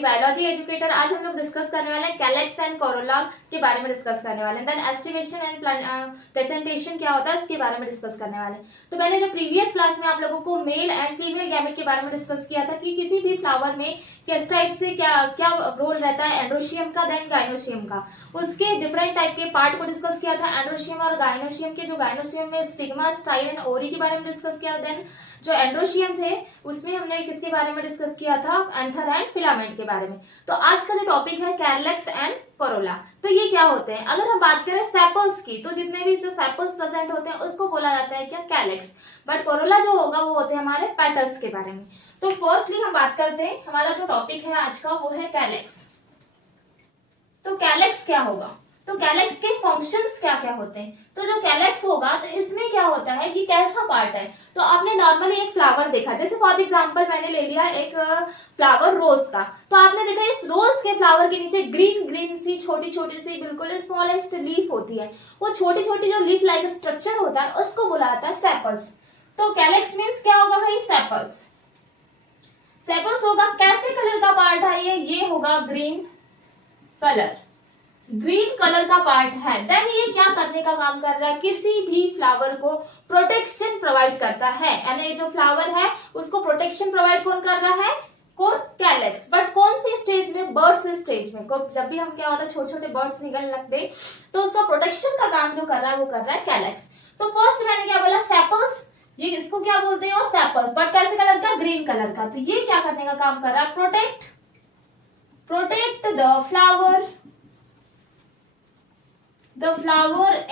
आपकी biology educator. आज हम लोग डिस्कस करने वाले हैं कैलेक्स एंड कोरोला के बारे में डिस्कस करने वाले हैं। देन एस्टिमेशन एंड प्रेजेंटेशन क्या होता है उसके बारे में डिस्कस करने वाले हैं। तो मैंने जो प्रीवियस क्लास में आप लोगों को मेल एंड फीमेल गैमेट के बारे में डिस्कस किया था कि किसी भी फ्लावर में किस टाइप से क्या क्या रोल रहता है एंड्रोशियम का देन गाइनोशियम का, उसके डिफरेंट टाइप के पार्ट को डिस्कस किया था। एंड्रोशियम और गाइनोशियम के, जो गाइनोशियम में स्टिग्मा, स्टाइल एंड ओरी के बारे में डिस्कस किया। देन जो एंड्रोशियम थे उसमें हमने किसके बारे में डिस्कस किया था, एंथर एंड फिलामेंट के बारे में। तो आज का जो टॉपिक है कैलेक्स एंड कोरोला। तो ये क्या होते हैं, अगर हम बात करें सेपल्स की, तो जितने भी जो सेपल्स प्रेजेंट होते हैं उसको बोला जाता है क्या, कैलेक्स। बट कोरोला जो होगा वो होते हैं हमारे पेटल्स के बारे में। तो फर्स्टली हम बात करते हैं, हमारा जो टॉपिक है आज का वो है कैलेक्स। तो कैलेक्स क्या होगा, तो कैलेक्स के फंक्शंस क्या क्या होते हैं। तो जो कैलेक्स होगा तो इसमें क्या होता है कि कैसा पार्ट है। तो आपने नॉर्मली एक फ्लावर देखा, जैसे फॉर एग्जांपल मैंने ले लिया एक फ्लावर रोज का, तो आपने देखा इस रोज के फ्लावर के नीचे ग्रीन ग्रीन सी छोटी छोटी सी बिल्कुल स्मॉलेस्ट लीफ होती है। वो छोटी छोटी जो लीफ लाइक स्ट्रक्चर होता है उसको बोला जाता है सेपल्स। तो कैलेक्स मीन्स क्या होगा भाई, सेपल्स। सेपल्स होगा कैसे कलर का पार्ट है ये होगा ग्रीन कलर, ग्रीन कलर का पार्ट है। देन ये क्या करने का काम कर रहा है, किसी भी फ्लावर को प्रोटेक्शन प्रोवाइड करता है, यानी जो फ्लावर है उसको प्रोटेक्शन प्रोवाइड कौन कर रहा है, कौन, कैलेक्स। बट कौन सी स्टेज में, बर्ड्स स्टेज में। जब भी हम क्या होता है छोटे छोटे बर्ड्स निकलने लगते तो उसका प्रोटेक्शन का काम जो कर रहा है वो कर रहा है कैलेक्स। तो फर्स्ट मैंने क्या बोला, सेपल्स, ये इसको क्या बोलते हैं, सेपल्स, बट कैसे कलर का, ग्रीन कलर का। तो ये क्या करने का काम कर रहा है, protect the flower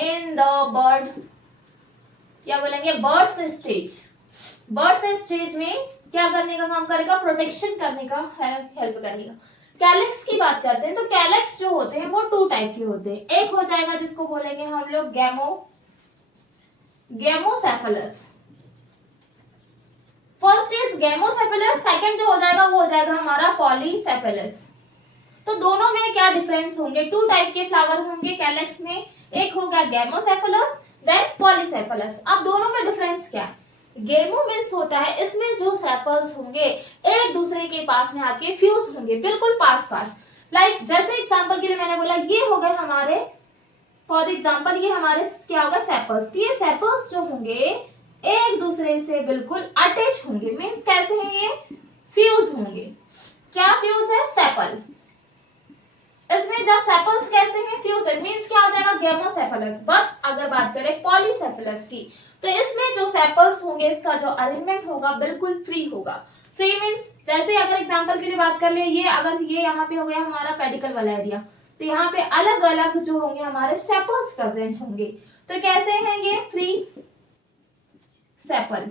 in the bird, क्या बोलेंगे, बर्ड्स स्टेज। बर्ड्स स्टेज में क्या करने का काम करेगा, प्रोटेक्शन करने का हेल्प करेगा। कैलेक्स की बात करते हैं, तो कैलेक्स जो होते हैं वो टू टाइप के होते हैं। एक हो जाएगा जिसको बोलेंगे हम लोग गेमोसेफेलस। फर्स्ट इज गेमोसेफेलस, सेकंड जो हो जाएगा वो हो जाएगा हमारा पॉलीसेफेलस। तो दोनों में क्या डिफरेंस होंगे, टू टाइप के फ्लावर होंगे कैलेक्स में, एक होगा गेमोसेफेलस देन पॉलीसेफेलस। अब दोनों में डिफरेंस क्या है, गेमो मीन्स होता है इसमें जो सेपल्स होंगे एक दूसरे के पास में आके फ्यूज होंगे, बिल्कुल पास पास। लाइक जैसे एग्जांपल के लिए मैंने बोला ये हो गए हमारे, फॉर एग्जांपल ये हमारे क्या होगा, सेपल्स। ये सेपल्स जो होंगे एक दूसरे से बिल्कुल अटैच होंगे, मीन्स कैसे हैं ये, फ्यूज होंगे। क्या फ्यूज है, सेपल। इसमें जब सेपल्स कैसे हैं, फ्यूज, मींस क्या हो जाएगा, गेमोसेफेलस। बट अगर बात करें पॉलीसेफेलस की, तो इसमें जो सेपल्स होंगे इसका जो अरेंजमेंट होगा बिल्कुल फ्री होगा। फ्री मींस जैसे अगर एग्जांपल के लिए बात कर ले, ये अगर ये यहाँ पे हो गया हमारा पेडिकल वाला एरिया, तो यहाँ पे अलग अलग जो होंगे हमारे सेपल्स प्रेजेंट होंगे। तो कैसे हैं ये, फ्री सेपल।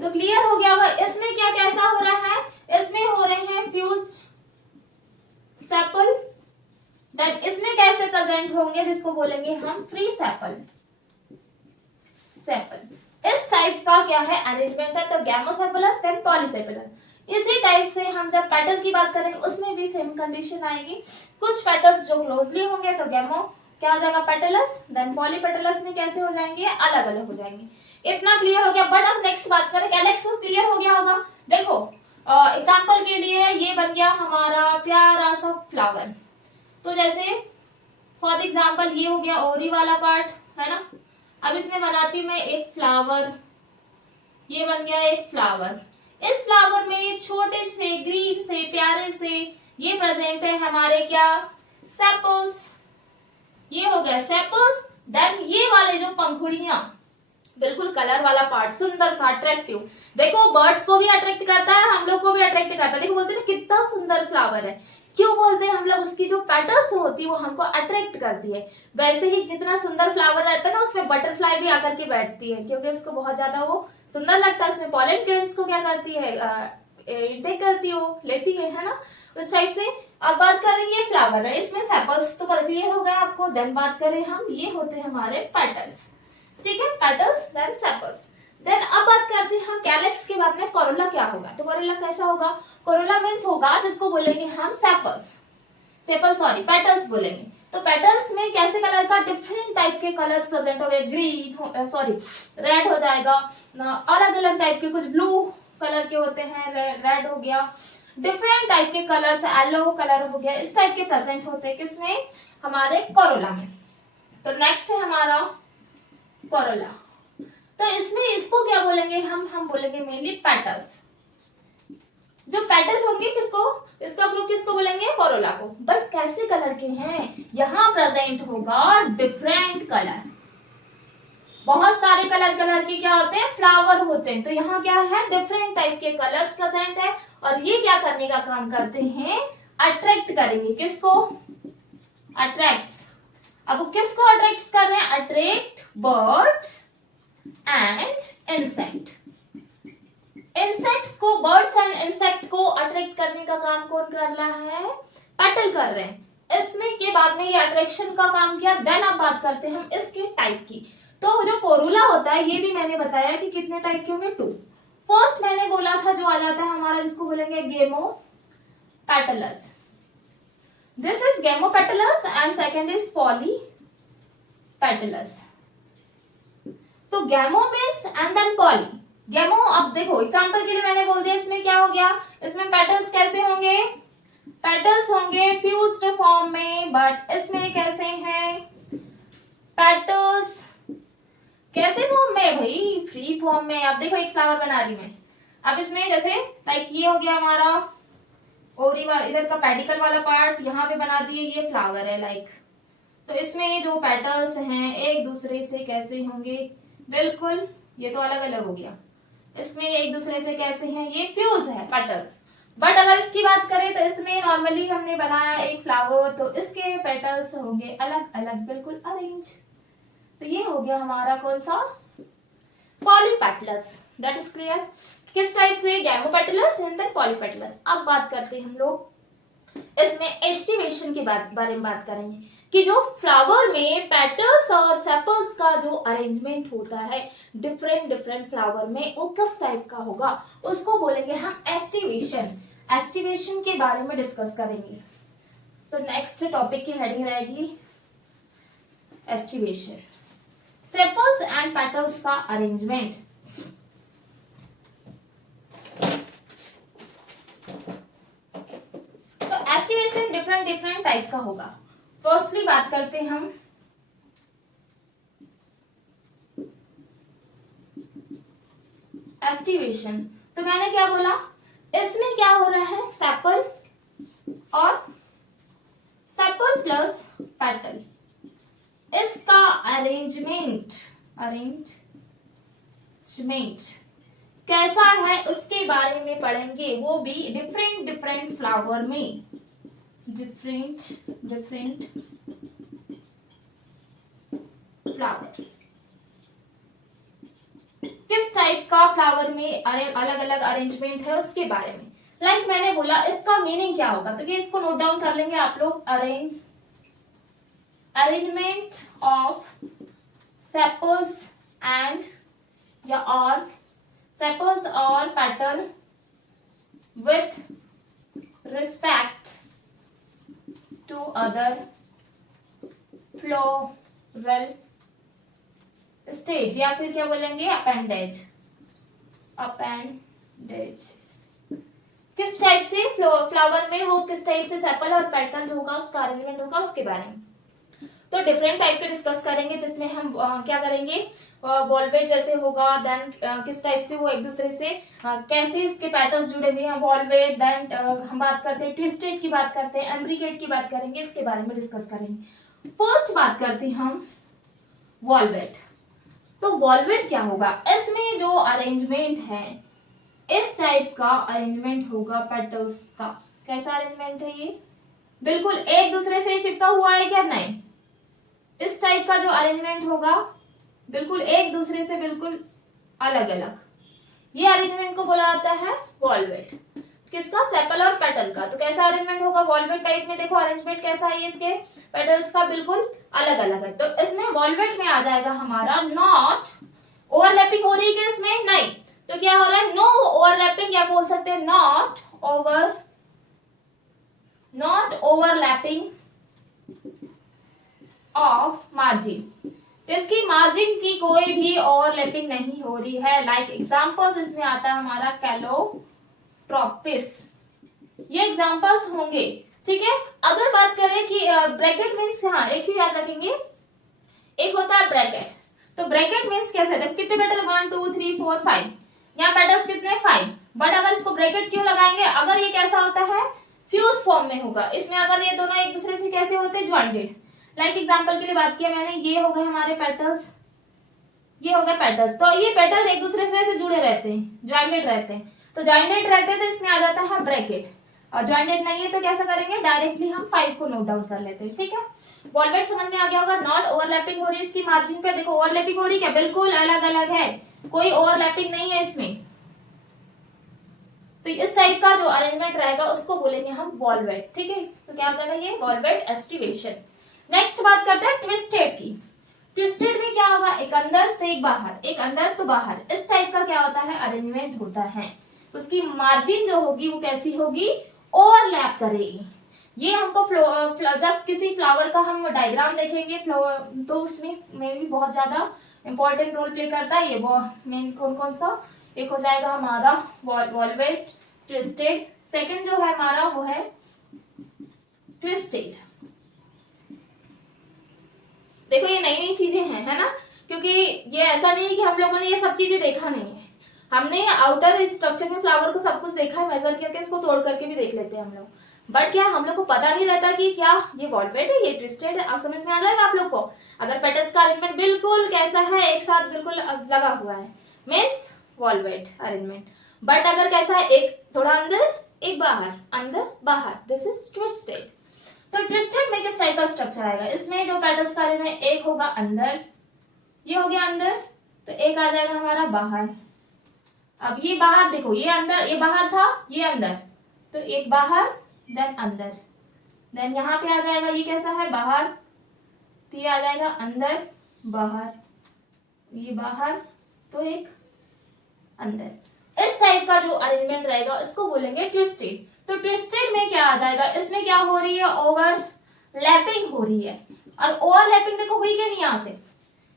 तो क्लियर हो गया होगा। इसमें क्या कैसा हो रहा है, इसमें हो रहे हैं फ्यूज्ड सेपल। देन इसमें कैसे प्रेजेंट होंगे, जिसको बोलेंगे हम फ्री सेपल। इस टाइप का क्या है अरेंजमेंट है, तो गेमोसेफेलस देन पॉलीसेफेलस। इसी टाइप से हम जब पेटल की बात करेंगे उसमें भी सेम कंडीशन आएगी। कुछ पेटल्स जो क्लोजली होंगे तो गेमो क्या हो जाएगा, पेटलस, देन पॉलीपेटलस में कैसे हो जाएंगे, अलग अलग हो जाएंगे। इतना क्लियर हो गया। बट अब नेक्स्ट बात करें, कैलेक्स क्लियर हो गया होगा। देखो एग्जाम्पल के लिए ये बन गया हमारा प्यारा सा फ्लावर। तो जैसे फॉर एग्जाम्पल ये हो गया ओरी वाला पार्ट, है ना। अब इसमें बनाती हूँ मैं एक फ्लावर, ये बन गया एक फ्लावर। इस फ्लावर में छोटे से ग्रीन से प्यारे से ये प्रेजेंट है हमारे क्या, सेपल्स। ये हो गया सेपल्स। देन ये वाले जो पंखुड़ियां, बिल्कुल कलर वाला पार्ट, सुंदर सा अट्रैक्टिव। देखो बर्ड्स को भी अट्रैक्ट करता है, हम लोग को भी अट्रैक्ट करता है। देखो बोलते हैं कितना सुंदर फ्लावर है, क्यों बोलते हैं हम लोग, उसकी जो पेटल्स होती है वो हमको अट्रैक्ट करती है। वैसे ही जितना सुंदर फ्लावर रहता है ना उसमें बटरफ्लाई भी आकर के बैठती है, क्योंकि उसको बहुत ज्यादा वो सुंदर लगता है। उसमें पॉलन ग्रेन्स को क्या करती है, इंटेक करती है, वो लेती है ना, उस टाइप से। अब बात करें ये फ्लावर है, इसमें सेपल्स तो क्लियर हो गया आपको। देन बात करें हम, ये होते हैं हमारे पेटल्स, ठीक है, पेटल्स देन सेपल्स। देन अब बात करते हैं हम कैलेक्स के बाद में कोरोला क्या होगा। तो कोरोला कैसा होगा, कोरोला मीन्स होगा जिसको बोलेंगे हम पेटल्स बोलेंगे। तो पेटल्स में कैसे कलर का, डिफरेंट टाइप के कलर्स प्रेजेंट हो गए, ग्रीन रेड हो जाएगा, अलग अलग टाइप के, कुछ ब्लू कलर के होते हैं, रेड हो गया। डिफरेंट टाइप के कलर्स, येलो कलर हो गया, इस टाइप के प्रेजेंट होते हैं किसमें, हमारे कोरोला में। तो नेक्स्ट है हमारा कोरोला। तो इसमें इसको क्या बोलेंगे हम बोलेंगे मेनली पेटल्स। जो पेटल होंगे किसको, इसका ग्रुप किसको बोलेंगे, कोरोला को। बट कैसे कलर के हैं, यहाँ प्रेजेंट होगा डिफरेंट कलर, बहुत सारे कलर के क्या होते हैं, फ्लावर होते हैं। तो यहाँ क्या है, डिफरेंट टाइप के कलर्स प्रेजेंट है, और ये क्या करने का काम करते हैं, अट्रैक्ट करेंगे, किसको, अट्रैक्ट्स। अब किसको अट्रैक्ट कर रहे हैं, attract birds and insect. Insects को, बर्ड्स एंड इंसेक्ट को अट्रैक्ट करने का काम कौन कर रहा है, पेटल कर रहे हैं। इसमें के बाद में ये अट्रैक्शन का काम किया। देन अब बात करते हैं हम इसके टाइप की। तो जो कोरोला होता है, ये भी मैंने बताया कि कितने टाइप के होंगे, 2। फर्स्ट मैंने बोला था जो आ जाता है हमारा, जिसको बोलेंगे gamopetalous, this is gamopetalous, and second is polypetalous. तो gamo means and then poly. Gamo, अब देखो एग्जांपल के लिए मैंने बोल दिया, इसमें क्या हो गया, इसमें पेटल्स कैसे होंगे, पेटल्स होंगे फ्यूज्ड फॉर्म में, बट इसमें कैसे हैं, पेटल्स कैसे फॉर्म में भाई, फ्री फॉर्म में। अब देखो एक फ्लावर बना रही मैं, अब इसमें जैसे लाइक ये हो गया हमारा ओरी वाला, इधर का पेडिकल वाला पार्ट यहाँ पे बना दिए, ये फ्लावर है लाइक। तो इसमें जो पेटल्स हैं एक दूसरे से कैसे होंगे, बिल्कुल ये तो अलग अलग हो गया, इसमें एक दूसरे से कैसे हैं, ये फ्यूज है पेटल्स। बट अगर इसकी बात करें तो इसमें नॉर्मली हमने बनाया एक फ्लावर, तो इसके पेटल्स होंगे अलग अलग, बिल्कुल अरेंज। तो ये हो गया हमारा कौन सा, पॉलीपेटलस। That is clear. किस टाइप से, गैमोपेटलस एंड देन पॉलीपेटलस। अब बात करते हैं हम लोग इसमें एस्टिवेशन के बारे में बात करेंगे कि जो फ्लावर में पेटल्स और सेपल्स का जो अरेंजमेंट होता है डिफरेंट फ्लावर में, वो किस टाइप का होगा, उसको बोलेंगे हम एस्टिवेशन। एस्टिवेशन के बारे में डिस्कस करेंगे। तो नेक्स्ट टॉपिक की हेडिंग रहेगी एस्टिवेशन, सेपल्स एंड पेटल्स का अरेंजमेंट। तो एस्टिवेशन डिफरेंट टाइप का होगा। फर्स्टली बात करते हैं हम एस्टिवेशन। तो मैंने क्या बोला, इसमें क्या हो रहा है, सेपल और सेपल प्लस पेटल, इसका अरेंजमेंट कैसा है उसके बारे में पढ़ेंगे, वो भी डिफरेंट फ्लावर में, डिफरेंट फ्लावर, किस टाइप का फ्लावर में अलग अलग अरेंजमेंट है उसके बारे में। लाइक मैंने बोला इसका मीनिंग क्या होगा, तो ये इसको नोट डाउन कर लेंगे आप लोग। Arrangement of sepals and sepals और petal with respect to other floral stage, या फिर क्या बोलेंगे, अपेंडेज। किस टाइप से फ्लावर में वो किस टाइप से सेपल और पेटल जो होगा उसका अरेंजमेंट होगा उसके बारे में। तो डिफरेंट टाइप के डिस्कस करेंगे, जिसमें हम क्या करेंगे, वॉल्वेट जैसे होगा, देन किस टाइप से वो एक दूसरे से कैसे उसके पैटर्न्स जुड़े हुए हैं, वॉल्वेट। देन हम बात करते हैं ट्विस्टेड की बात करते हैं, एम्ब्रिकेट की बात करेंगे, इसके बारे में डिस्कस करेंगे। फर्स्ट बात करते हैं हम वॉल्वेट। तो वॉल्वेट क्या होगा, इसमें जो अरेंजमेंट है इस टाइप का अरेंजमेंट होगा पेटल्स का। कैसा अरेंजमेंट है ये, बिल्कुल एक दूसरे से चिपका हुआ है क्या, नहीं, इस टाइप का जो अरेंजमेंट होगा बिल्कुल एक दूसरे से बिल्कुल अलग अलग, ये अरेंजमेंट को बोला जाता है वॉल्वेट। किसका, सेपल और पेटल का। तो कैसा अरेंजमेंट होगा वॉल्वेट टाइप में, देखो अरेंजमेंट कैसा है, इसके पेटल्स का बिल्कुल अलग अलग है। तो इसमें वॉल्वेट में आ जाएगा हमारा नॉट ओवरलैपिंग हो रही है इसमें, नहीं, तो क्या हो रहा है, नो ओवरलैपिंग, या बोल सकते हैं नॉट ओवरलैपिंग ऑफ मार्जिन। तो इसकी मार्जिन की कोई भी ओवरलैपिंग नहीं हो रही है। लाइक एग्जांपल्स इसमें आता है हमारा कैलोट्रोपिस, ये एग्जांपल्स होंगे, ठीक है। अगर बात करें कि ब्रैकेट मीन्स, हाँ एक चीज याद रखेंगे, एक होता है ब्रैकेट, तो ब्रैकेट मीन्स कैसे, देखो कितने पेटल 1 2 3 4 5, यहाँ पेटल्स कितने 5, बट अगर इसको ब्रैकेट क्यों लगाएंगे, अगर ये कैसा होता है फ्यूज फॉर्म में होगा, इसमें अगर ये दोनों एक दूसरे से कैसे होते हैं ज्वाइंटेड। लाइक एग्जांपल के लिए बात किया मैंने, ये हो गए हमारे पेटल्स, ये हो गए पेटल्स, तो ये पेटल एक दूसरे से ऐसे जुड़े रहते हैं, ज्वाइंटेड रहते हैं, तो ज्वाइंटेड रहते हैं तो इसमें आ जाता है ब्रैकेट, और ज्वाइंटेड नहीं है तो कैसा करेंगे, डायरेक्टली हम 5 को नोट डाउन कर लेते हैं, ठीक है। वॉल्वेट समझ में आ गया होगा, नॉट ओवरलैपिंग हो रही है इसकी मार्जिन पे, देखो ओवरलैपिंग हो रही है क्या, बिल्कुल अलग अलग है, कोई ओवरलैपिंग नहीं है इसमें, तो इस टाइप का जो अरेंजमेंट रहेगा उसको बोलेंगे हम वॉल्वेट, ठीक है। तो क्या हो जाएगा ये वॉल्वेट एस्टिवेशन। नेक्स्ट बात करते हैं ट्विस्टेड की। ट्विस्टेड में क्या होगा, एक अंदर तो एक बाहर, एक अंदर तो बाहर, इस टाइप का क्या होता है अरेंजमेंट होता है, उसकी मार्जिन जो होगी वो कैसी होगी, ओवरलैप करेगी। ये हमको जब किसी फ्लावर का हम डायग्राम देखेंगे तो उसमें में भी बहुत ज्यादा इंपॉर्टेंट रोल प्ले करता है ये, वो मेन कौन कौन सा, एक हो जाएगा हमारा वॉल्वेट, ट्विस्टेड, सेकंड जो है हमारा वो है ट्विस्टेड। देखो ये नई नई चीजें हैं, है ना, क्योंकि ये ऐसा नहीं है कि हम लोगों ने ये सब चीजें देखा नहीं है, हमने आउटर स्ट्रक्चर में फ्लावर को सब कुछ देखा है, मेजर करके इसको तोड़ करके भी देख लेते हैं हम लोग, बट क्या हम लोग को पता नहीं रहता कि क्या ये वॉल्वेट है, ये ट्विस्टेड है। आप समझ में आ जाएगा आप लोग को, अगर पेटल्स का अरेंजमेंट बिल्कुल कैसा है, एक साथ बिल्कुल लगा हुआ है, मीन्स वॉल्वेट अरेंजमेंट, बट अगर कैसा है, एक थोड़ा अंदर एक बाहर, अंदर बाहर, दिस इज ट्विस्टेड। तो ट्विस्टेड में किस टाइप का स्ट्रक्चर आएगा, इसमें जो पेटल्स का अरेंजमेंट, एक होगा अंदर, ये हो गया अंदर, तो एक आ जाएगा हमारा बाहर। अब ये बाहर देखो, ये अंदर, ये बाहर था, ये अंदर, तो एक बाहर देन अंदर, देन यहाँ पे आ जाएगा, ये कैसा है बाहर, तो ये आ जाएगा अंदर बाहर, ये बाहर तो एक अंदर, इस टाइप का जो अरेंजमेंट रहेगा इसको बोलेंगे ट्विस्टेड। तो ट्विस्टेड में क्या आ जाएगा, इसमें क्या हो रही है, ओवरलैपिंग हो रही है, और ओवरलैपिंग देखो हुई क्या नहीं, यहाँ से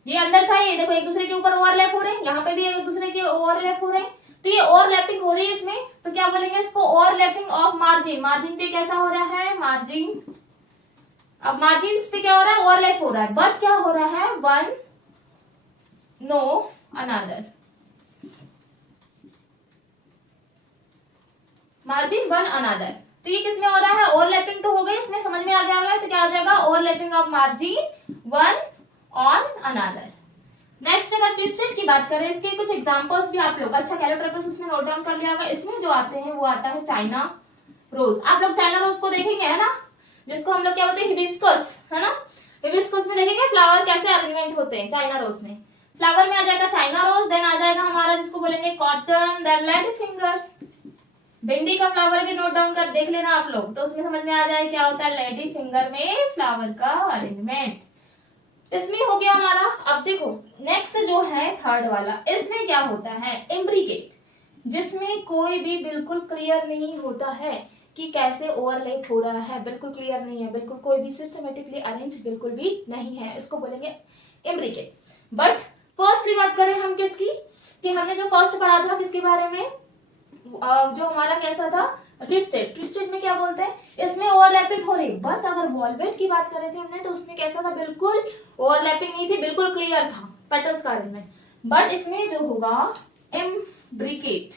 ये अंदर था, ये देखो एक दूसरे के ऊपर ओवरलैप हो रहे हैं, यहाँ पे भी एक दूसरे के ओवरलैप हो रहे हैं, तो ये ओवरलैपिंग हो रही है इसमें, तो क्या बोलेंगे इसको, ओवरलैपिंग ऑफ मार्जिन। मार्जिन पे कैसा हो रहा है, मार्जिन, अब मार्जिन पे क्या हो रहा है, ओवरलैप हो रहा है, बट क्या हो रहा है, one no another, margin one another, तो ये किसमें हो रहा है, ओवरलैपिंग तो हो गई, इसमें समझ में आ गया होगा, तो क्या हो जाएगा, overlapping of margin one on another. Next अगर ट्विस्टेड की बात करें, इसके कुछ एग्जांपल्स भी आप लोग अच्छा कैलोट्रोपस उसमें नोट डाउन कर लिया होगा। इसमें जो आते हैं वो आता है चाइना रोज, आप लोग चाइना रोज को देखेंगे, है ना, जिसको हम लोग क्या बोलते हैं हिबिस्कस, है ना, हिबिस्कस में देखेंगे फ्लावर कैसे अरेंजमेंट होते हैं, चाइना रोज में फ्लावर में आ जाएगा चाइना रोज, देन आ जाएगा हमारा जिसको बोलेंगे कॉटन, देन लेडी फिंगर। भिंडी का फ्लावर भी नोट डाउन कर देख लेना आप लोग, तो उसमें समझ में आ जाए क्या होता है लेडी फिंगर में फ्लावर का अरेंजमेंट, इसमें हो गया हमारा। अब देखो नेक्स्ट जो है थर्ड वाला, इसमें क्या होता है, इम्ब्रिकेट, जिसमें कोई भी बिल्कुल क्लियर नहीं होता है कि कैसे ओवरलैप हो रहा है, बिल्कुल क्लियर नहीं है, बिल्कुल कोई भी सिस्टमेटिकली अरेंज बिल्कुल भी नहीं है, इसको बोलेंगे इम्ब्रिकेट। बट फर्स्टली बात करें हम किसकी, कि हमने जो फर्स्ट पढ़ा था किसके बारे में, जो हमारा कैसा था ट्विस्टेड। ट्विस्टेड में क्या बोलते हैं, इसमें ओवरलैपिंग हो रही, बट अगर वॉल्वेट की बात करें थे हमने तो उसमें कैसा था, बिल्कुल ओवरलैपिंग नहीं थी, बिल्कुल क्लियर था पेटल्स का अरेंजमेंट। बट इसमें जो होगा इम्ब्रिकेट,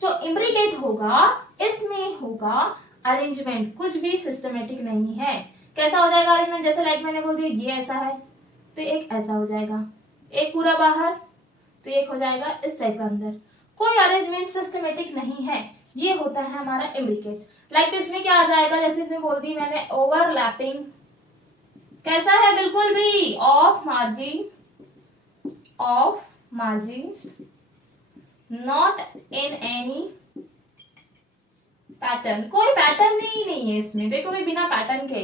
जो इम्ब्रिकेट होगा इसमें होगा अरेंजमेंट कुछ भी सिस्टमेटिक नहीं है। कैसा हो जाएगा अरेंजमेंट, जैसे लाइक मैंने बोल दिया ये ऐसा है तो एक ऐसा हो जाएगा, एक पूरा बाहर तो एक हो जाएगा इस टाइप का अंदर, कोई अरेंजमेंट सिस्टमेटिक नहीं है, ये होता है हमारा इम्ब्रिकेट। लाइक तो इसमें क्या आ जाएगा, जैसे इसमें बोल दी मैंने ओवरलैपिंग, कैसा है बिल्कुल भी of margins not in any pattern, कोई पैटर्न ही नहीं है इसमें, देखो भाई बिना पैटर्न के।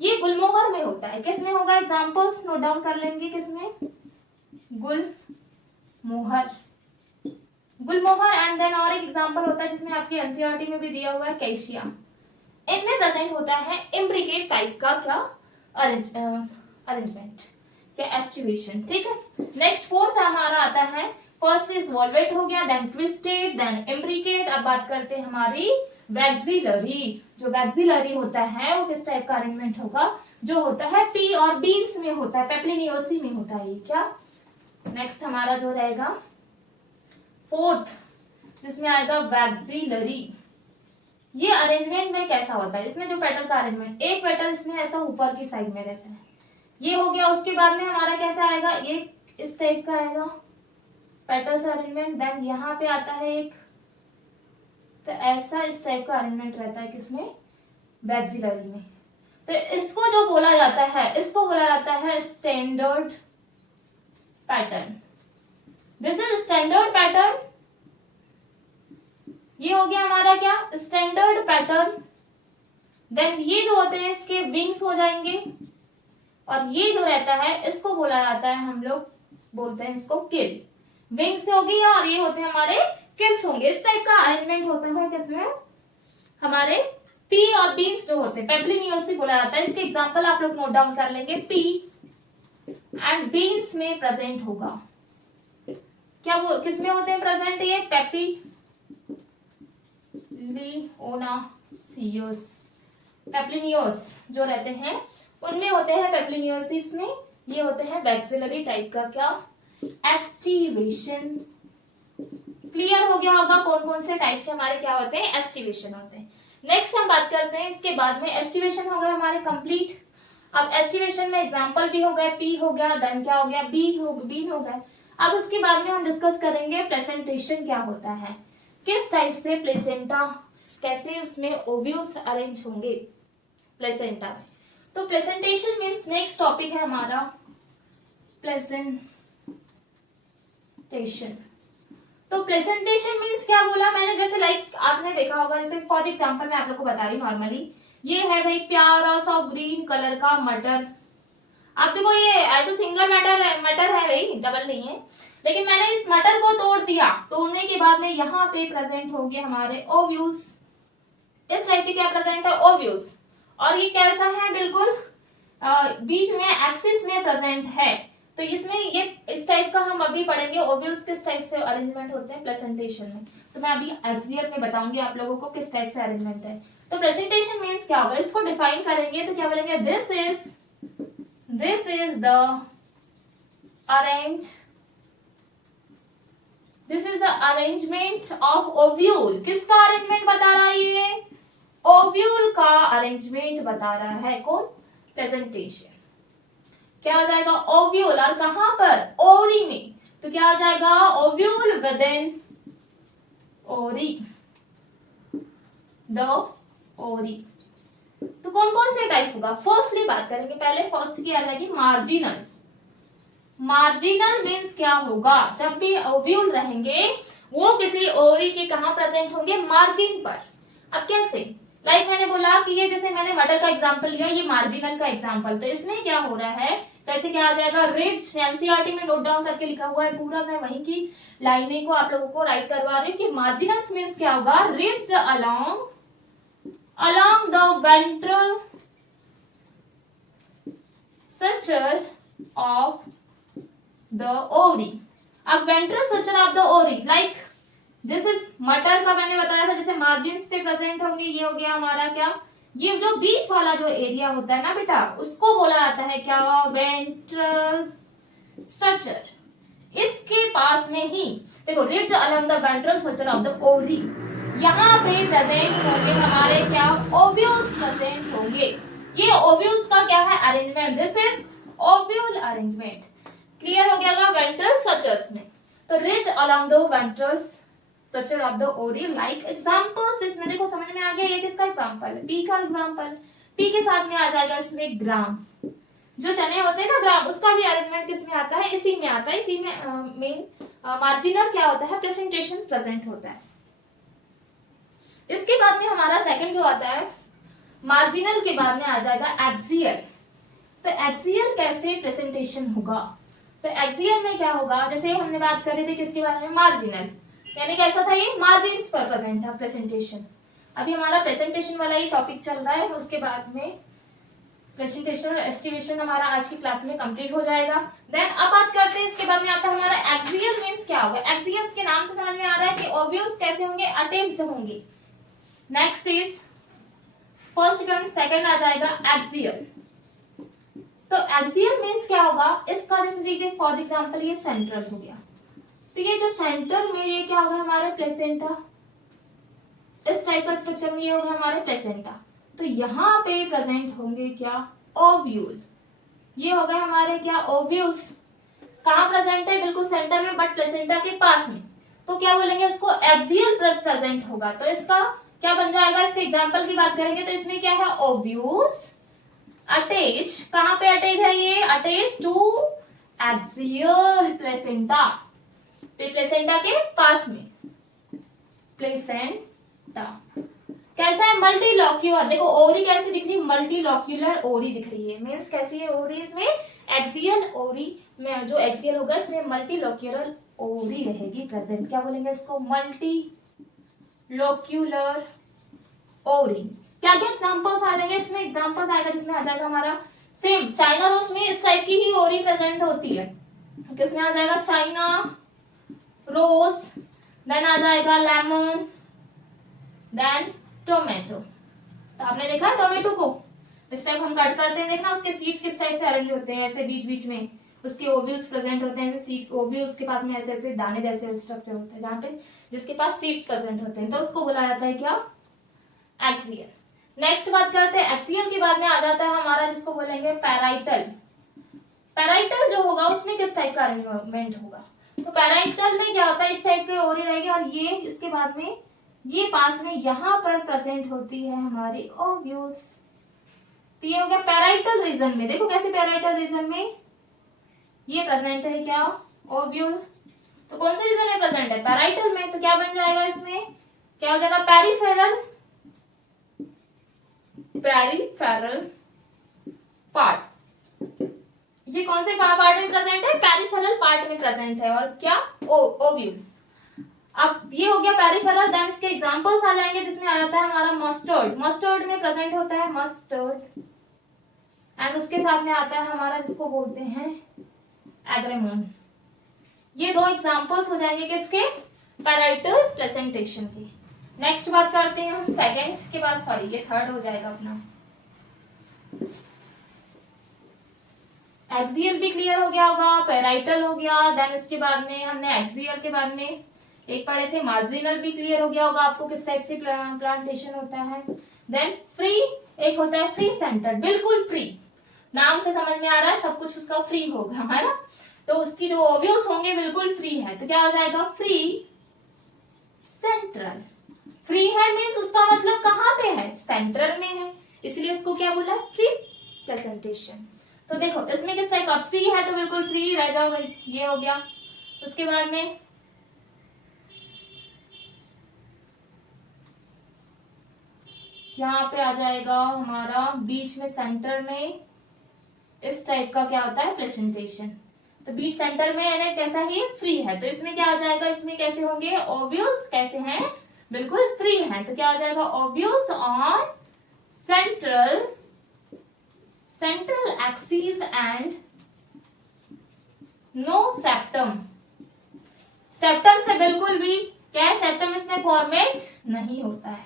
ये गुलमोहर में होता है, किसमें होगा, एग्जांपल्स नोट डाउन कर लेंगे, किसमें, गुलमोहर, गुलमोहर, एंड देन और एक एग्जांपल होता है जिसमें आपकी एनसीईआरटी में भी दिया हुआ है कैशिया, इनमें प्रेजेंट होता है इम्ब्रिकेट टाइप का क्या अरेंजमेंट या एस्टिवेशन, ठीक है। नेक्स्ट फोर्थ हमारा आता है, फर्स्ट इज वॉल्वेट हो गया, देन ट्विस्टेड, देन इम्ब्रिकेट। अब बात करते हैं हमारी वैक्सिलरी। जो वैक्सिलरी होता है वो किस टाइप का अरेंजमेंट होगा, जो होता है पी और बीन्स में होता है, पेप्लिनियोसी में होता है ये। क्या नेक्स्ट हमारा जो रहेगा फोर्थ, जिसमें आएगा वैक्सिलरी। ये अरेंजमेंट में कैसा होता है, इसमें जो पेटल का अरेंजमेंट, एक पेटल इसमें ऐसा ऊपर की साइड में रहता है, ये हो गया। उसके बाद में हमारा कैसा आएगा, ये इस टाइप का आएगा पेटल्स अरेंजमेंट। देन यहाँ पे आता है एक, तो ऐसा इस टाइप का अरेंजमेंट रहता है किसमें, वैक्सिलरी में। तो इसको जो बोला जाता है, इसको बोला जाता है standard pattern. This is standard pattern. ये हो गया हमारा क्या, स्टैंडर्ड पैटर्न। देन ये जो होते हैं इसके विंग्स हो जाएंगे, और ये जो रहता है इसको बोला जाता है, हम लोग बोलते हैं इसको किल। विंग्स होगी और ये होते हैं हमारे किल्स होंगे। इस टाइप का अरेंजमेंट होता है किसमें, हमारे पी और बीन्स जो होते हैं, पेप्लिनियोसी बोला जाता है। इसके एग्जांपल आप लोग नोट डाउन कर लेंगे, पी एंड बीन्स में प्रेजेंट होगा। क्या वो किसमें होते हैं प्रेजेंट, ये पेप्लिनियोस जो रहते हैं उनमें होते हैं पेप्लिनियोसिस में। ये होते हैं वैक्सिलरी टाइप का क्या, एस्टिवेशन। क्लियर हो गया होगा कौन कौन से टाइप के हमारे क्या होते हैं, एस्टिवेशन होते हैं। नेक्स्ट हम बात करते हैं इसके बाद में, एस्टिवेशन हो गए हमारे कंप्लीट। अब एस्टिवेशन में एग्जांपल भी हो गए, पी हो गया, देन क्या हो गया, बीन हो गए। अब उसके बाद में हम डिस्कस करेंगे प्रेजेंटेशन क्या होता है, किस टाइप से प्लेसेंटा, कैसे उसमें ओव्यूल्स अरेंज होंगे प्लेसेंटा में। तो प्रेजेंटेशन मीन्स नेक्स्ट टॉपिक है हमारा प्रेजेंटेशन। तो प्रेजेंटेशन मीन्स क्या बोला मैंने, जैसे लाइक आपने देखा होगा, जैसे फॉर एग्जांपल मैं आप लोग को बता रही हूँ नॉर्मली, ये है भाई प्यारा सा ग्रीन कलर का मटर। आप देखो ये ऐसा सिंगल मटर है भाई, डबल नहीं है। लेकिन मैंने इस मटर को तोड़ दिया, तोड़ने के बाद में यहाँ पे प्रेजेंट होंगे हमारे ओव्यूल्स। इस टाइप के क्या प्रेजेंट है, ओव्यूल्स। और ये कैसा है, बिल्कुल बीच में एक्सिस में प्रेजेंट है। तो इसमें ये इस टाइप का हम अभी पढ़ेंगे ओव्यूल्स किस टाइप से अरेंजमेंट होते हैं प्रेजेंटेशन में। तो मैं अभी एक्सियल में बताऊंगी आप लोगों को किस टाइप से अरेंजमेंट है। तो प्रेजेंटेशन मीन्स क्या होगा, इसको डिफाइन करेंगे तो क्या बोलेंगे, this is the arrangement of ovule. किसका अरेंजमेंट बता रहा है ये, ओव्यूल का अरेंजमेंट बता रहा है कौन, प्रेजेंटेशन। क्या आ जाएगा, ओव्यूल, और कहां पर, ओरी में। तो क्या आ जाएगा, ओव्यूल विद इन ओरी, द ओरी। तो कौन कौन से टाइप होगा, फर्स्टली बात करेंगे पहले, फर्स्ट की आ जाएगी मार्जिनल। मार्जिनल मीन्स क्या होगा, जब भी ओव्यूल रहेंगे वो किसी ओरी के कहां प्रेजेंट होंगे, मार्जिन पर। अब कैसे, लाइक मैंने बोला कि ये जैसे मैंने मटर का एग्जांपल लिया, ये मार्जिनल का एग्जांपल। तो इसमें क्या हो रहा है, जैसे क्या आ जाएगा, रिड्ज, एनसीईआरटी में नोट डाउन करके लिखा हुआ है पूरा, मैं वहीं की लाइनिंग को आप लोगों को राइट करवा रही हूँ कि मार्जिनल्स मीन्स क्या होगा, रिड्ज along the ventral suture of the ovary। अब ventral suture of the ovary, like this is मटर का मैंने बताया था, जैसे मार्जिन्स पे प्रेजेंट होंगे। ये हो गया हमारा क्या, ये जो बीच वाला जो एरिया होता है ना बेटा, उसको बोला जाता है क्या, वेंट्रल सचर। इसके पास में ही देखो, ridge along the ventral suture of the ovary, यहाँ पे प्रेजेंट होंगे हमारे क्या, ओव्यूल्स प्रेजेंट होंगे। ये ओव्यूल्स का क्या है, arrangement, this is ovule arrangement. Clear हो गया वेंट्रल सचर्स में। तो ridge along the ventral suture of the ovary, like examples इसमें देखो समझ में आ गया, ये किसका एग्जांपल है, पी का एग्जांपल। पी के साथ में आ जाएगा इसमें ग्राम, जो चने होते हैं ना ग्राम, उसका भी अरेंजमेंट किसमें आता है, इसी में आता है। इसी में मेन मार्जिनल क्या होता है, प्रेजेंटेशन प्रेजेंट होता है। इसके बाद में हमारा सेकंड जो आता है, मार्जिनल के बाद में आ जाएगा एक्सियल। तो एक्सियल कैसे प्रेजेंटेशन होगा, तो एक्सियल में क्या होगा, जैसे हमने बात कर रहे थे किसके बारे में, मार्जिनल, यानी कैसा था ये, मार्जिन्स पर प्रेजेंट था प्रेजेंटेशन। अभी हमारा प्रेजेंटेशन वाला ही टॉपिक चल रहा है, तो उसके बाद में प्रेजेंटेशन और एस्टिमेशन हमारा आज की क्लास में कंप्लीट हो जाएगा। देन अब बात करते हैं, इसके बाद में आता है हमारा एक्सियल मींस क्या होगा। एक्सियल्स के नाम से समझ में आ रहा है कि ओव्यूल्स कैसे होंगे, अटैच्ड होंगे। Next is first equation, second आ जाएगा एक्सियल। तो एक्सियल मीन्स क्या होगा, इसका जैसे देखिए फॉर एग्जांपल ये सेंट्रल हो गया, तो ये जो सेंटर में ये क्या होगा हमारे प्लेसेंटा, इस टाइप का स्ट्रक्चर में ये होगा हमारे प्लेसेंटा। तो यहाँ पे प्रेजेंट होंगे क्या, ओव्यूल। ये हो गए हमारे क्या, ओव्यूल्स। कहाँ प्रेजेंट है, बिल्कुल सेंटर में बट प्लेसेंटा के पास में, तो क्या बोलेंगे उसको, एक्सियल प्रेजेंट होगा। तो इसका क्या बन जाएगा, इसके एग्जांपल की बात करेंगे तो इसमें क्या है, ओव्यूल्स अटैच, कहाँ पे अटैच है ये, attach to axial placenta, placenta के पास में, प्लेसेंटा। कैसा है, मल्टीलॉक्यूलर। देखो ओरी कैसी दिख रही है, मल्टीलॉक्यूलर ओरी दिख रही है, मीन्स कैसी है ओरी, इसमें एक्सियल ओरी में जो एक्सियल होगा इसमें मल्टीलॉक्यूलर ओरी रहेगी प्रेजेंट। क्या बोलेंगे इसको, मल्टीलॉक्यूलर ओरी। क्या क्या एग्जांपल्स आ जाएंगे इसमें, एग्जांपल्स आएगा जिसमें आ जाएगा हमारा सेम चाइना रोज में इस टाइप की ही ओरी प्रेजेंट होती है। किसमें आ जाएगा, चाइना रोज, देन आ जाएगा लेमन, देन टोमेटो। तो आपने देखा टोमेटो को इस टाइप हम कट करते हैं, देखना उसके सीड्स किस टाइप से अरेंज होते हैं, ऐसे बीच बीच में उसके ओव्यूल्स प्रेजेंट होते हैं, ऐसे सीड ओव्यूल्स के पास में ऐसे ऐसे दाने जैसे स्ट्रक्चर होता है जहाँ पे जिसके पास सीड्स प्रेजेंट होते हैं, तो उसको बोला जाता है क्या, एक्सियल। नेक्स्ट बात करते हैं एक्सियल के बाद में आ जाता है हमारा जिसको बोलेंगे पैराइटल। पैराइटल जो होगा उसमें किस टाइप का अरेंजमेंट होगा, तो पैराइटल में क्या होता है, इस टाइप की ओरी रहेगी और ये इसके बाद में ये पास में यहाँ पर प्रेजेंट होती है हमारी ओव्यूल्स। तो ये हो गया पैराइटल रीजन में, देखो कैसे पैराइटल रीजन में ये प्रेजेंट है क्या, ओव्यूल्स। तो कौन से रीजन में प्रेजेंट है, पैराइटल में, तो क्या बन जाएगा इसमें, क्या हो जाएगा, पेरिफेरल, पेरिफेरल पार्ट। ये कौन से पार्ट में प्रेजेंट है, पेरिफेरल पार्ट में प्रेजेंट है, और क्या, ओव्यूल्स। अब ये हो गया पेरिफेरल, देन इसके एग्जांपल्स आ जाएंगे जिसमें आ जाता है हमारा मस्टर्ड। मस्टर्ड में प्रेजेंट होता है मस्टर्ड, एंड उसके साथ में आता है हमारा जिसको बोलते हैं एग्रेमोन। ये दो एग्जांपल्स हो जाएंगे किसके, पैराइटल प्रेजेंटेशन की। नेक्स्ट बात करते हैं हम सेकंड के बाद, सॉरी ये थर्ड हो जाएगा अपना। एक्सियल भी क्लियर हो गया होगा, पैराइटल हो गया, देन इसके बाद में हमने एक्सियल के बाद में एक पढ़े थे मार्जिनल, भी क्लियर हो गया होगा आपको किस टाइप से प्लांटेशन होता है। देन फ्री, एक होता है फ्री सेंटर, बिल्कुल फ्री, नाम से समझ में आ रहा है सब कुछ उसका फ्री होगा, है ना, तो उसकी जो ओव्यूल्स होंगे बिल्कुल फ्री है, तो क्या हो जाएगा, फ्री सेंट्रल। फ्री है मीन्स उसका मतलब कहाँ पे है, सेंट्रल में है, इसलिए उसको क्या बोला, फ्री प्रेजेंटेशन। तो देखो इसमें किस टाइप का, फ्री है तो बिल्कुल फ्री रह जाओ भाई, ये हो गया। उसके बाद में यहाँ पे आ जाएगा हमारा बीच में सेंटर में इस टाइप का क्या होता है, प्रेजेंटेशन। तो बीच सेंटर में यानी कैसा ही फ्री है, तो इसमें क्या आ जाएगा, इसमें कैसे होंगे, ओव्यूल्स कैसे हैं, बिल्कुल फ्री हैं, तो क्या आ जाएगा, ovules on central axis and no septum. Septum से बिल्कुल भी क्या है, सेप्टम इसमें फॉर्मेट नहीं होता है,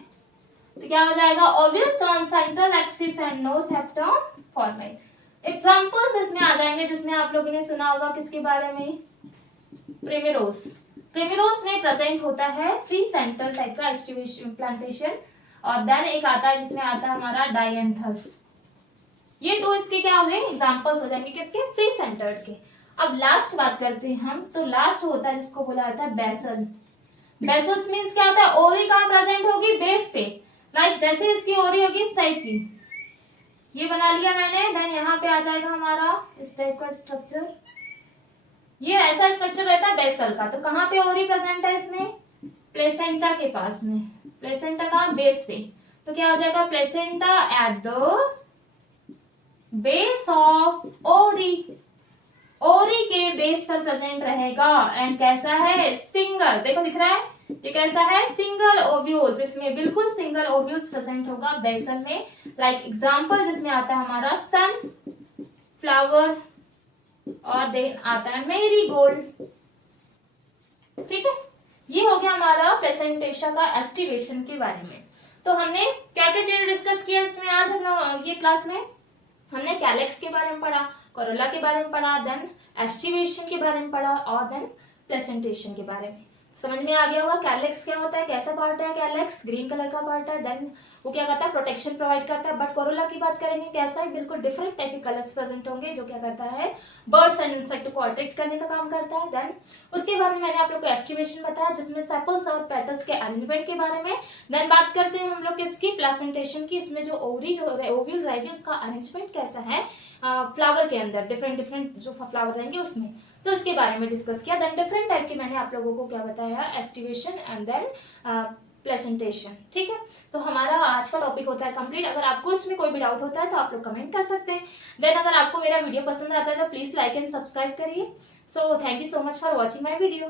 तो क्या हो जाएगा, ovules on central axis and no septum format. Examples इसमें आ जाएंगे जिसमें आप लोगों ने सुना होगा किसके बारे में, प्रिमेरोस। प्रिमेरोस में प्रेजेंट होता है फ्री सेंटर टाइप का एस्टिवेशन प्लांटेशन, और देन एक आता है जिसमें आता है हमारा डायंथस। ये दो इसके क्या हो गए, एग्जांपल्स हो जाएंगे किसके, फ्री सेंटर्ड के। अब लास्ट बात करते हैं हम, तो लास्ट होता है जिसको बोला जाता है बेसल। बेसल्स मीन्स क्या होता है, ओरी कहाँ प्रेजेंट होगी, बेस पे, लाइक जैसे इसकी ओरी होगी इस टाइप की, ये बना लिया मैंने, देन यहाँ पे आ जाएगा हमारा इस टाइप का स्ट्रक्चर, ये ऐसा स्ट्रक्चर रहता है बेसल का। तो कहाँ पे ओरी प्रेजेंट है इसमें, प्लेसेंटा के पास में, प्लेसेंटा का बेस पे, तो क्या हो जाएगा, placenta at the base of ओरी, ओरी के बेस पर प्रेजेंट रहेगा, एंड कैसा है, सिंगल, देखो दिख रहा है ये कैसा है, सिंगल ओव्यूल्स, इसमें बिल्कुल सिंगल ओव्यूल्स प्रेजेंट होगा बेसल में। लाइक एग्जांपल जिसमें आता है हमारा सन फ्लावर, और देन आता है मेरीगोल्ड, ठीक है। ये हो गया हमारा प्रेजेंटेशन का एस्टिवेशन के बारे में। तो हमने क्या क्या चीजें डिस्कस किया इसमें आज हम लोग ये क्लास में। हमने कैलेक्स के बारे में पढ़ा, कोरोला के बारे में पढ़ा, देन एस्टिवेशन के बारे में पढ़ा और देन प्रेजेंटेशन के बारे में। समझ में आ गया होगा कैलेक्स क्या होता है, कैसा पार्ट है कैलेक्स, ग्रीन कलर का पार्ट है, देन वो क्या करता है, प्रोटेक्शन प्रोवाइड करता है। बट कोरोला की बात करेंगे कैसा है, बिल्कुल डिफरेंट टाइप के कलर्स प्रेजेंट होंगे, जो क्या करता है, बर्ड्स एंड इंसेक्ट को अट्रैक्ट करने का काम करता है। देन उसके बाद में मैंने आप लोग को एस्टिमेशन बताया, जिसमें सेपल्स और पेटल्स के अरेंजमेंट के बारे में। देन बात करते हैं हम लोग किसकी, प्लेसेंटेशन की, इसमें जो ओव्यूल रहेगी उसका अरेंजमेंट कैसा है फ्लावर के अंदर, डिफरेंट डिफरेंट जो फ्लावर रहेंगे उसमें, तो इसके बारे में डिस्कस किया। देन डिफरेंट टाइप के मैंने आप लोगों को क्या बताया, एस्टिवेशन एंड देन प्रेजेंटेशन। ठीक है, तो हमारा आज का टॉपिक होता है कंप्लीट। अगर आपको इसमें कोई भी डाउट होता है तो आप लोग कमेंट कर सकते हैं। देन अगर आपको मेरा वीडियो पसंद आता है तो प्लीज लाइक एंड सब्सक्राइब करिए। So thank you so much for watching my video.